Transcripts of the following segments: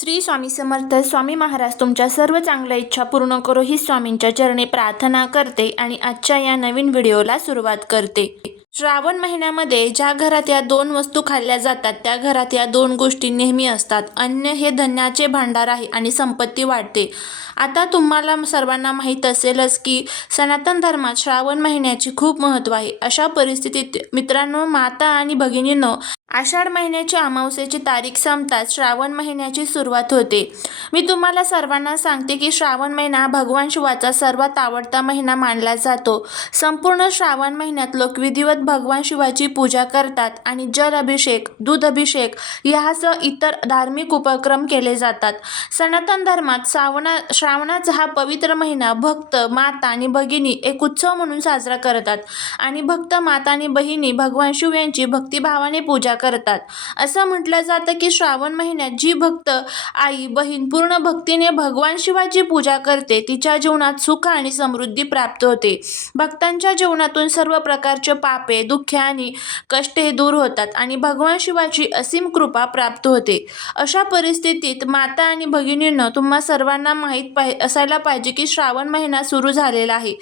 श्री स्वामी समर्थ स्वामी महाराज तुमच्या सर्व चांगल्या इच्छा पूर्ण करो ही स्वामींच्या चरणी प्रार्थना करते आणि आजच्या या नवीन व्हिडिओला सुरुवात करते. श्रावण महिन्यामध्ये ज्या घरात या दोन वस्तू खाल्ल्या जातात त्या घरात या दोन गोष्टी नेहमी असतात. अन्न हे धन्याचे भांडार आहे आणि संपत्ती वाढते. आता तुम्हाला सर्वांना माहीत असेलच की सनातन धर्मात श्रावण महिन्याची खूप महत्त्व आहे. अशा परिस्थितीत मित्रांनो माता आणि भगिनींनो आषाढ महिन्याची अमावस्येची तारीख संपताच श्रावण महिन्याची सुरुवात होते. मी तुम्हाला सर्वांना सांगते की श्रावण महिना भगवान शिवाचा सर्वात आवडता महिना मानला जातो. संपूर्ण श्रावण महिन्यात लोक विधिवत भगवान शिवाची पूजा करतात आणि जल अभिषेक दूध अभिषेक यासह इतर धार्मिक उपक्रम केले जातात. सनातन धर्मात श्रावणा श्रावणाचा हा पवित्र महिना भक्त माता आणि भगिनी एक उत्सव म्हणून साजरा करतात आणि भक्त माता आणि बहिणी भगवान शिव यांची भक्तिभावाने पूजा करतात. असं म्हटलं जातं की श्रावण महिन्यात जी भक्त आई बहीण पूर्ण भक्तीने भगवान शिवाची पूजा करते तिच्या जीवनात सुख आणि समृद्धी प्राप्त होते. भक्तांच्या जीवनातून सर्व प्रकारचे पापे दुःखे आणि कष्टे हे दूर होतात आणि भगवान शिवाची असीम कृपा प्राप्त होते. अशा परिस्थितीत माता आणि भगिनींना तुम्हा सर्वांना माहीत पाहि असायला पाहिजे की श्रावण महिना सुरू झालेला आहे.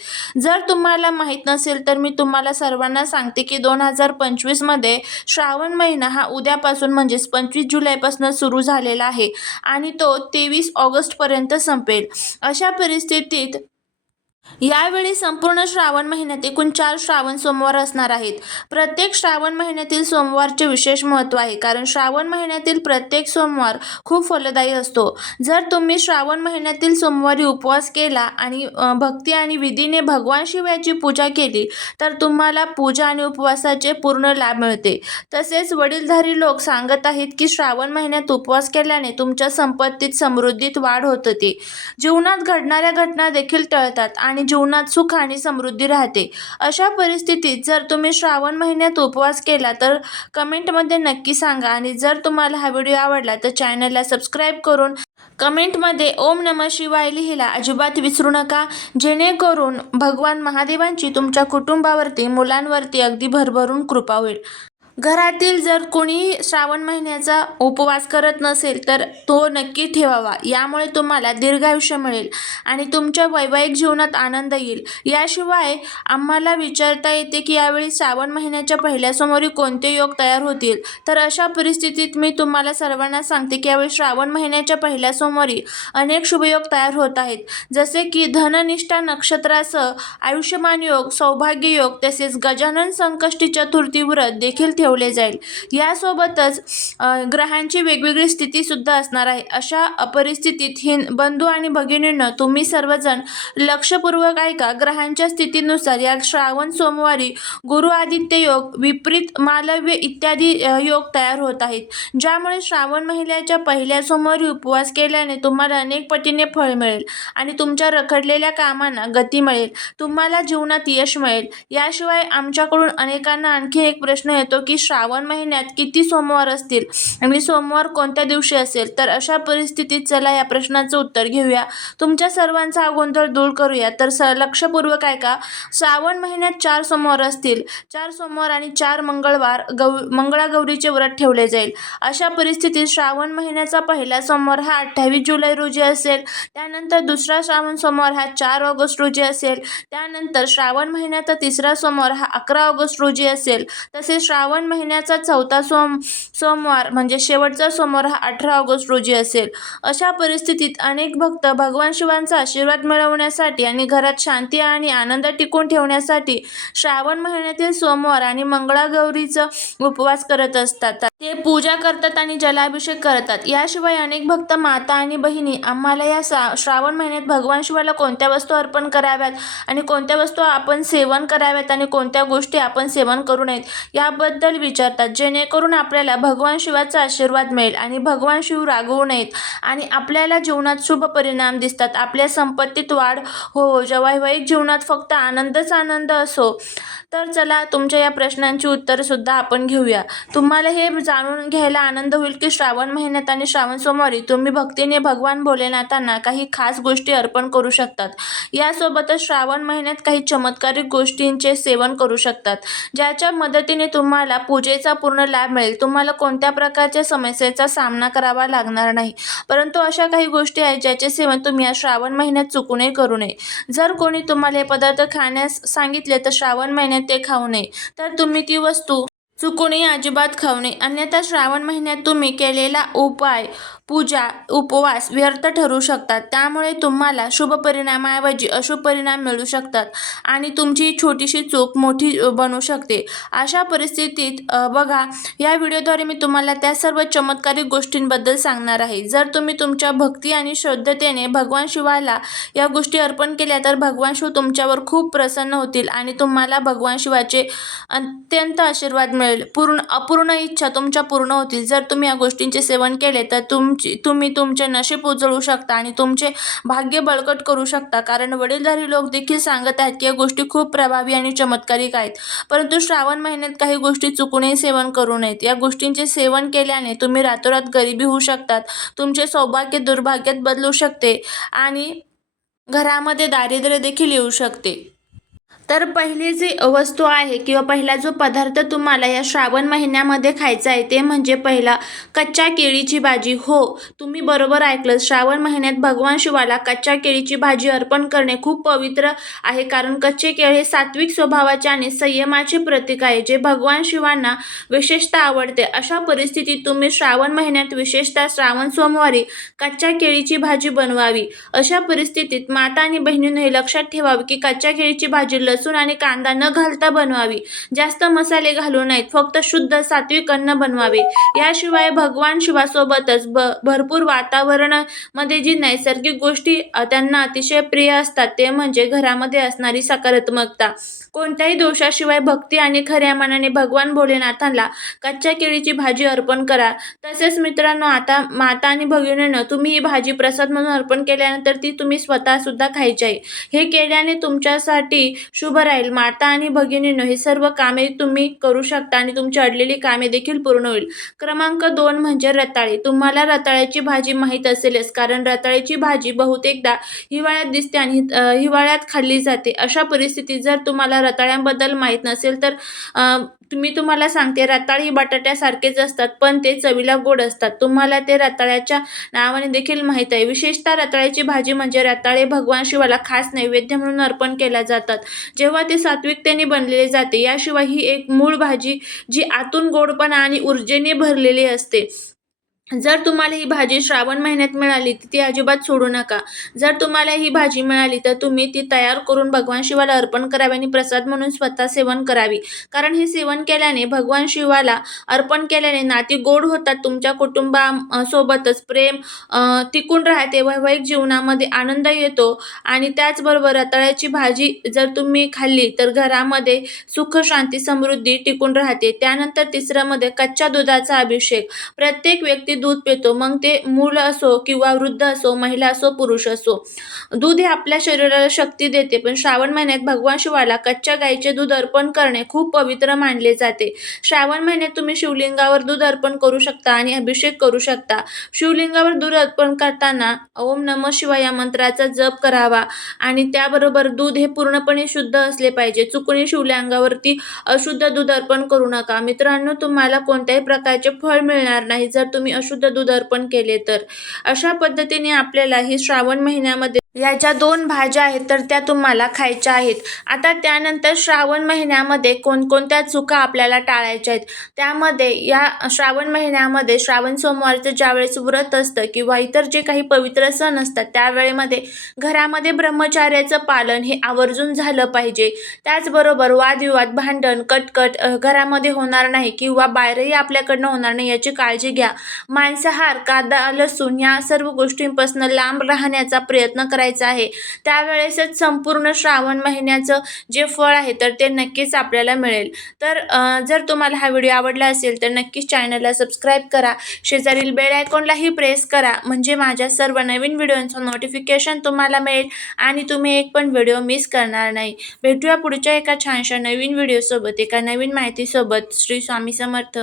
जर तुम्हाला माहीत नसेल तर मी तुम्हाला सर्वांना सांगते की दोन हजार पंचवीसमध्ये श्रावण महिना हा उद्यापासून म्हणजेच पंचवीस जुलैपासून सुरू झालेला आहे आणि तो तेवीस ऑगस्टपर्यंत संपेल. अशा परिस्थितीत यावेळी संपूर्ण श्रावण महिन्यात एकूण चार श्रावण सोमवार असणार आहेत. प्रत्येक श्रावण महिन्यातील सोमवारचे विशेष महत्त्व आहे कारण श्रावण महिन्यातील प्रत्येक सोमवार खूप फलदायी असतो. जर तुम्ही श्रावण महिन्यातील सोमवारी उपवास केला आणि भक्ती आणि विधीने भगवान शिवाची पूजा केली तर तुम्हाला पूजा आणि उपवासाचे पूर्ण लाभ मिळते. तसेच वडीलधारी लोक सांगत आहेत की श्रावण महिन्यात उपवास केल्याने तुमच्या संपत्तीत समृद्धीत वाढ होत होते. जीवनात घडणाऱ्या घटना देखील टळतात आणि जीवनात सुख आणि समृद्धी राहते. अशा परिस्थितीत जर तुम्ही श्रावण महिन्यात उपवास केला तर कमेंटमध्ये नक्की सांगा. आणि जर तुम्हाला हा व्हिडिओ आवडला तर चॅनलला सबस्क्राईब करून कमेंटमध्ये ओम नम शिवाय लिहिला. अजिबात विसरू नका. जेणेकरून भगवान महादेवांची तुमच्या कुटुंबावरती मुलांवरती अगदी भरभरून कृपा होईल. घरातील जर कोणी श्रावण महिन्याचा उपवास करत नसेल तर तो नक्की ठेवावा. यामुळे तुम्हाला दीर्घायुष्य मिळेल आणि तुमच्या वैवाहिक जीवनात आनंद येईल. याशिवाय आम्हाला विचारता येते की यावेळी श्रावण महिन्याच्या पहिल्या सोमवारी कोणते योग तयार होतील? तर अशा परिस्थितीत मी तुम्हाला सर्वांना सांगते की यावेळी श्रावण महिन्याच्या पहिल्या सोमवारी अनेक शुभयोग तयार होत आहेत. जसे की धननिष्ठा नक्षत्रासह आयुष्यमान योग सौभाग्य योग तसेच गजानन संकष्टी चतुर्थी व्रत देखील ठेवले जाईल. यासोबतच ग्रहांची वेगवेगळी स्थितीसुद्धा असणार आहे. अशा परिस्थितीत हिन बंधू आणि भगिनींना तुम्ही सर्वजण लक्षपूर्वक ऐका. ग्रहांच्या स्थितीनुसार या श्रावण सोमवारी गुरु आदित्य योग विपरीत मालव्य इत्यादी योग तयार होत आहेत. ज्यामुळे श्रावण महिन्याच्या पहिल्या सोमवारी उपवास केल्याने तुम्हाला अनेक पटीने फळ मिळेल आणि तुमच्या रखडलेल्या कामांना गती मिळेल. तुम्हाला जीवनात यश मिळेल. याशिवाय आमच्याकडून अनेकांना आणखी एक प्रश्न येतो की की श्रावण महिन्यात किती सोमवार असतील आणि सोमवार कोणत्या दिवशी असेल? तर अशा परिस्थितीत चला या प्रश्नाचं उत्तर घेऊया. तुमच्या सर्वांचा हा गोंधळ दूर करूया. तर स लक्षपूर्वक आहे का श्रावण महिन्यात चार सोमवार असतील. चार सोमवार आणि चार मंगळवार गौ मंगळागौरीचे व्रत ठेवले जाईल. अशा परिस्थितीत श्रावण महिन्याचा पहिला सोमवार हा अठ्ठावीस जुलै रोजी असेल. त्यानंतर दुसरा श्रावण सोमवार हा चार ऑगस्ट रोजी असेल. त्यानंतर श्रावण महिन्याचा तिसरा सोमवार हा अकरा ऑगस्ट रोजी असेल. तसेच श्रावण महिन्याचा चौथा सोम सोमवार म्हणजे शेवटचा सोमवार हा अठरा ऑगस्ट रोजी असेल. अशा परिस्थितीत अनेक भक्त भगवान शिवांचा आशीर्वाद मिळवण्यासाठी आणि घरात शांती आणि आनंद टिकून ठेवण्यासाठी श्रावण महिन्यातील सोमवार आणि मंगळागौरीचं उपवास करत असतात. ते पूजा करतात आणि जलाभिषेक करतात. याशिवाय अनेक भक्त माता आणि बहिणी आम्हाला या सा श्रावण महिन्यात भगवान शिवाला कोणत्या वस्तू अर्पण कराव्यात आणि कोणत्या वस्तू आपण सेवन कराव्यात आणि कोणत्या गोष्टी आपण सेवन करू नयेत याबद्दल विचारतात. जेणेकरून आपल्याला भगवान शिवाचा आशीर्वाद मिळेल आणि भगवान शिव रागवू नयेत आणि आपल्याला जीवनात शुभ परिणाम दिसतात. आपल्या संपत्तीत वाढ हो वैवाहिक जीवनात फक्त आनंदच आनंद असो तर चला तुमच्या या प्रश्नांची उत्तरंसुद्धा आपण घेऊया. तुम्हाला हे जाणून घ्यायला आनंद होईल की श्रावण महिन्यात आणि श्रावण सोमवारी तुम्ही भक्तीने भगवान भोलेनाथांना काही खास गोष्टी अर्पण करू शकतात. यासोबतच श्रावण महिन्यात काही चमत्कारिक गोष्टींचे सेवन करू शकतात. ज्याच्या मदतीने तुम्हाला पूजेचा पूर्ण लाभ मिळेल. तुम्हाला कोणत्या प्रकारच्या समस्येचा सामना करावा लागणार नाही. परंतु अशा काही गोष्टी आहेत ज्याचे सेवन तुम्ही या श्रावण महिन्यात चुकूनही करू नये. जर कोणी तुम्हाला हे पदार्थ खाण्यास सांगितले तर श्रावण महिन्यात ते खाऊ नये. तर तुम्ही ती वस्तू चुकूनही अजिबात खाऊ नये. अन्यथा श्रावण महिन्यात तुम्ही केलेला उपाय पूजा उपवास व्यर्थ ठरू शकतात. त्यामुळे तुम्हाला शुभ परिणामाऐवजी अशुभ परिणाम मिळू शकतात आणि तुमची छोटीशी चूक मोठी बनू शकते. अशा परिस्थितीत बघा या व्हिडिओद्वारे मी तुम्हाला त्या सर्व चमत्कारिक गोष्टींबद्दल सांगणार आहे. जर तुम्ही तुमच्या भक्ती आणि श्रद्धतेने भगवान शिवाला या गोष्टी अर्पण केल्या तर भगवान शिव तुमच्यावर खूप प्रसन्न होतील आणि तुम्हाला भगवान शिवाचे अत्यंत आशीर्वाद मिळेल. पूर्ण अपूर्ण इच्छा तुमच्या पूर्ण होतील. जर तुम्ही या गोष्टींचे सेवन केले तर तुम तुमची तुम्ही तुमचे नशीब उजळू शकता आणि तुमचे भाग्य बळकट करू शकता. कारण वडीलधारी लोक देखील सांगत आहेत की या गोष्टी खूप प्रभावी आणि चमत्कारिक आहेत. परंतु श्रावण महिन्यात काही गोष्टी चुकूनही सेवन करू नयेत. या गोष्टींचे सेवन केल्याने तुम्ही रातोरात गरिबी होऊ शकतात. तुमचे सौभाग्य दुर्भाग्यात बदलू शकते आणि घरामध्ये दारिद्र्य देखील येऊ शकते. तर पहिली जी वस्तू आहे किंवा पहिला जो पदार्थ तुम्हाला या श्रावण महिन्यामध्ये खायचा आहे ते म्हणजे पहिला कच्च्या केळीची भाजी. हो तुम्ही बरोबर ऐकलं. श्रावण महिन्यात भगवान शिवाला कच्च्या केळीची भाजी अर्पण करणे खूप पवित्र आहे कारण कच्चे केळ हे सात्विक स्वभावाचे आणि संयमाचे प्रतीक आहे जे भगवान शिवांना विशेषतः आवडते. अशा परिस्थितीत तुम्ही श्रावण महिन्यात विशेषतः श्रावण सोमवारी कच्च्या केळीची भाजी बनवावी. अशा परिस्थितीत माता आणि बहिणीने लक्षात ठेवावी की कच्च्या केळीची भाजी लस लसूण आणि कांदा न घालता बनवावी. जास्त मसाले घालू नयेत फक्त शुद्ध सात्विक अन्न बनवावे. याशिवाय भगवान शिवासोबतच ब भरपूर वातावरणामध्ये जी नैसर्गिक गोष्टी त्यांना अतिशय प्रिय असतात ते म्हणजे घरामध्ये असणारी सकारात्मकता. कोणत्याही दोषाशिवाय भक्ती आणि खऱ्या मनाने भगवान भोलेनाथांना कच्च्या केळीची भाजी अर्पण करा. तसेच मित्रांनो आता माता आणि भगिनीनं तुम्ही ही भाजी प्रसाद म्हणून अर्पण केल्यानंतर ती तुम्ही स्वतः सुद्धा खायची आहे. हे केल्याने तुमच्यासाठी शुभ राहील. माता आणि भगिनीनं हे सर्व कामे तुम्ही करू शकता आणि तुमची अडलेली कामे देखील पूर्ण होईल. क्रमांक दोन म्हणजे रताळी. तुम्हाला रताळ्याची भाजी माहीत असेलच कारण रताळ्याची भाजी बहुतेकदा हिवाळ्यात दिसते आणि हिवाळ्यात खाल्ली जाते. अशा परिस्थितीत जर तुम्हाला रताळ्यांबद्दल माहीत नसेल तर तुम्ही मी तुम्हाला सांगते रताळी बटाट्यासारखेच असतात पण ते चवीला गोड असतात. तुम्हाला ते रताळ्याच्या नावाने देखील माहीत आहे. विशेषतः रताळ्याची भाजी म्हणजे रताळे भगवान शिवाला खास नैवेद्य म्हणून अर्पण केल्या जातात. जेव्हा ते सात्विकतेने बनलेले जाते याशिवाय ही एक मूळ भाजी जी आतून गोडपणा आणि ऊर्जेने भरलेली असते. जर तुम्हाला ही भाजी श्रावण महिन्यात मिळाली तर ती अजिबात सोडू नका. जर तुम्हाला ही भाजी मिळाली तर तुम्ही ती तयार करून भगवान शिवाला अर्पण करावी आणि प्रसाद म्हणून स्वतः सेवन करावी. कारण हे सेवन केल्याने भगवान शिवाला अर्पण केल्याने नाती गोड होतात तुमच्या कुटुंबासोबतच प्रेम टिकून राहते वैवाहिक जीवनामध्ये आनंद येतो. आणि त्याचबरोबर रताळ्याची भाजी जर तुम्ही खाल्ली तर घरामध्ये सुख शांती समृद्धी टिकून राहते. त्यानंतर तिसऱ्यामध्ये कच्च्या दुधाचा अभिषेक. प्रत्येक व्यक्ती दूध पितो मग ते मूल असो किंवा वृद्ध असो महिला असो पुरुष असो. दूध हे आपल्या शरीराला शक्ती देते पण श्रावण महिन्यात भगवान शिवाला कच्च्या गाईचे दूध अर्पण करणे खूप पवित्र मानले जाते. श्रावण महिन्यात तुम्ही शिवलिंगावर दूध अर्पण करू शकता आणि अभिषेक करू शकता. शिवलिंगावर दूध अर्पण करताना ओम नम शिवाय या मंत्राचा जप करावा आणि त्याबरोबर दूध हे पूर्णपणे शुद्ध असले पाहिजे. चुकणी शिवलिंगावरती अशुद्ध दूध अर्पण करू नका. मित्रांनो तुम्हाला कोणत्याही प्रकारचे फळ मिळणार नाही. जर तुम्ही शुद्ध दूध अर्पण केले तर अशा पद्धतीने आपल्याला ही श्रावण महिन्यामध्ये याच्या दोन भाज्या आहेत तर त्या तुम्हाला खायच्या आहेत. आता त्यानंतर श्रावण महिन्यामध्ये कोणकोणत्या चुका आपल्याला टाळायच्या आहेत? त्यामध्ये या श्रावण महिन्यामध्ये श्रावण सोमवारचं ज्यावेळेस व्रत असतं किंवा इतर जे काही पवित्र सण असतात त्यावेळेमध्ये घरामध्ये ब्रह्मचार्याचं पालन हे आवर्जून झालं पाहिजे. त्याचबरोबर वादविवाद भांडण कटकट घरामध्ये होणार नाही किंवा बाहेरही आपल्याकडनं होणार नाही याची काळजी घ्या. मांसाहार कांदा लसूण या सर्व गोष्टींपासून लांब राहण्याचा प्रयत्न करायचा. करायचं आहे. त्यावेळेसच संपूर्ण श्रावण महिन्याचं जे फळ आहे तर ते नक्कीच आपल्याला मिळेल. तर जर तुम्हाला हा व्हिडिओ आवडला असेल तर नक्कीच चॅनलला सबस्क्राईब करा. शेजारील बेल आयकॉनलाही प्रेस करा. म्हणजे माझ्या सर्व नवीन व्हिडिओंचं नोटिफिकेशन तुम्हाला मिळेल आणि तुम्ही एक पण व्हिडिओ मिस करणार नाही. भेटूया पुढच्या एका छानशा नवीन व्हिडिओसोबत एका नवीन माहितीसोबत. श्री स्वामी समर्थ.